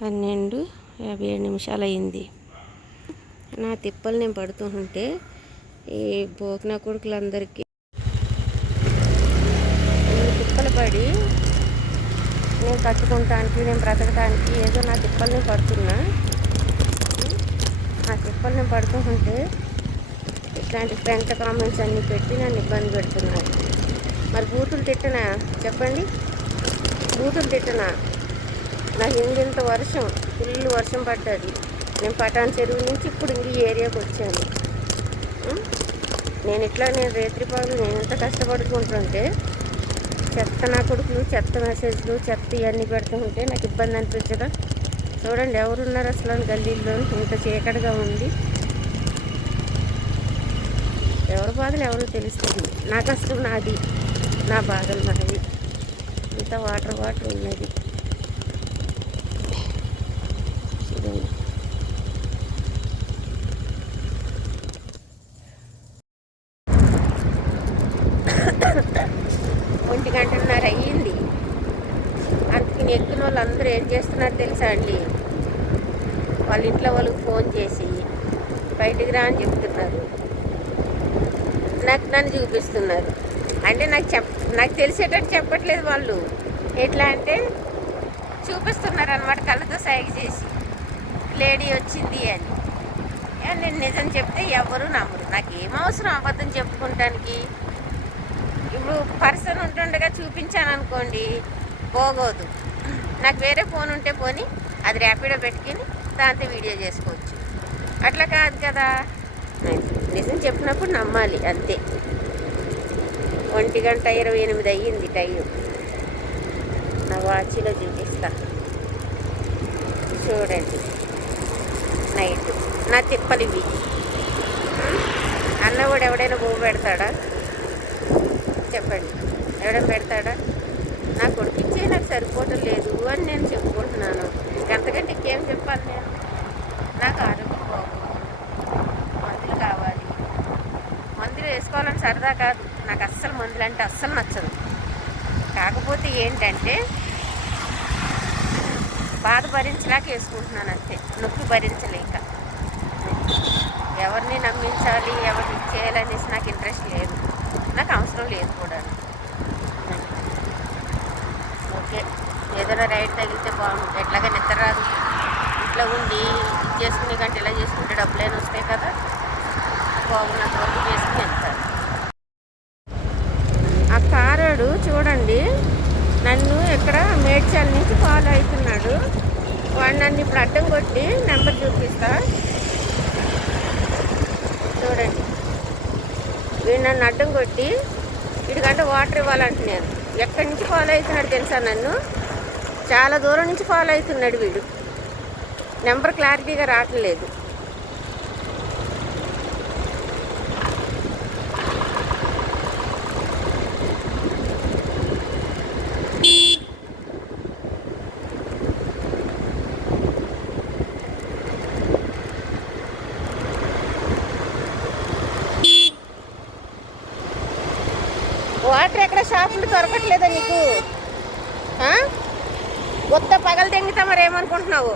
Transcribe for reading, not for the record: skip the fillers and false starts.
12:57 అయింది. నా తిప్పలు నేను పడుతుంటే ఈ బోకినా కొడుకులందరికీ తిప్పలు పడి నేను కట్టుకుంటానికి నేను బ్రతకడానికి ఏదో నా తిప్పలు నేను పడుతున్నా. ఆ తిప్పలు నేను పడుతుంటే ఇట్లాంటి పెంట కామెంట్స్ అన్నీ పెట్టి నన్ను ఇబ్బంది పెడుతున్నారు. మరి బూతులు తిట్టనా చెప్పండి? బూతులు తిట్టనా? నాకు ఇంత వర్షం ఫుల్ వర్షం పడ్డది. నేను పటాన్ చెరువు నుంచి ఇప్పుడు ఈ ఏరియాకి వచ్చాను. నేను రేత్రిపాలు నేను ఎంత కష్టపడుకుంటుంటే చెత్త నా కొడుకులు చెత్త మెసేజ్లు చెత్త ఇవన్నీ పెడుతుంటే నాకు ఇబ్బంది అనిపించదా? చూడండి ఎవరున్నారు అసలు గల్లీల్లో, ఇంత చీకటిగా ఉంది. ఎవరి బాధలు ఎవరు తెలుస్తుంది. నా కష్టం నాది, నా బాధలు నాది. ఇంత వాటర్ ఉన్నది. చూడండి 1:30 అయ్యింది. అందుకని ఎక్కిన వాళ్ళందరూ ఏం చేస్తున్నారు తెలుసా అండి? వాళ్ళ ఇంట్లో వాళ్ళకి ఫోన్ చేసి బయటికి రా అని చెప్తున్నారు. నన్ను చూపిస్తున్నారు. అంటే నాకు తెలిసేటట్టు చెప్పట్లేదు వాళ్ళు. ఎట్లా అంటే చూపిస్తున్నారు అన్నమాట, కళ్ళతో సైగ చేసి లేడీ వచ్చింది అని. నేను నిజం చెప్తే ఎవరు నమ్మరు. నాకు ఏం అవసరం అబద్ధం చెప్పుకుంటానికి? ఇప్పుడు పర్సన్ ఉంటుండగా చూపించాను అనుకోండి, పోగోదు. నాకు వేరే ఫోన్ ఉంటే పోని అది ర్యాపిడో పెట్టుకుని దాంతో వీడియో చేసుకోవచ్చు. అట్లా కాదు కదా. నిజం చెప్పినప్పుడు నమ్మాలి అంతే. 1:28 అయ్యింది టైం. నా వాచ్లో చూపిస్తా చూడండి. నైట్ నా తిప్పలు ఇవి. అన్న కూడా ఎవడైనా బొమ్మ పెడతాడా చెప్పండి? ఎవడైనా పెడతాడా? నా కొడుకిచ్చే నాకు సరిపోవటం లేదు అని నేను చెప్పుకుంటున్నాను. అంతకంటే ఇంకేం చెప్పాలి నేను? నాకు ఆరోగ్యం బాగుంది, మందులు కావాలి. మందులు వేసుకోవాలని సరదా కాదు. నాకు అస్సలు మందులు అంటే అస్సలు నచ్చదు. కాకపోతే ఏంటంటే బాధ భరించలేక వేసుకుంటున్నాను అంతే, నొప్పి భరించలేక. ఎవరిని నమ్మించాలి, ఎవరిని చేయాలనేసి నాకు ఇంట్రెస్ట్ లేదు, నాకు అవసరం లేదు కూడా. ఓకే, ఏదైనా రైడ్ తగిలితే బాగుంటుంది. ఎట్లాగా నిద్ర రాదు. ఇంట్లో ఉండి చేసుకునే కంటే ఇలా చేసుకుంటే డబ్బులైనా వస్తాయి కదా. బాగున్నంత వరకు చేసుకుని వెళ్తారు. ఆ కారోడు చూడండి నన్ను ఎక్కడ మేడ్చల్ నుంచి ఫాలో అవుతున్నాడు. వాడు నన్ను ఇప్పుడు అడ్డం కొట్టి నెంబర్ చూపిస్తా చూడండి. వీడు నన్ను అడ్డం కొట్టి వీడికంటే వాటర్ ఇవ్వాలంటున్నాను. ఎక్కడి నుంచి ఫాలో అవుతున్నాడు తెలుసా? నన్ను చాలా దూరం నుంచి ఫాలో అవుతున్నాడు వీడు. నెంబర్ క్లారిటీగా రావట్లేదు. వాటర్ ఎక్కడ షాపులు దొరకట్లేదా నీకు? కొత్త పగలు తెంగితే మరి ఏమనుకుంటున్నావు?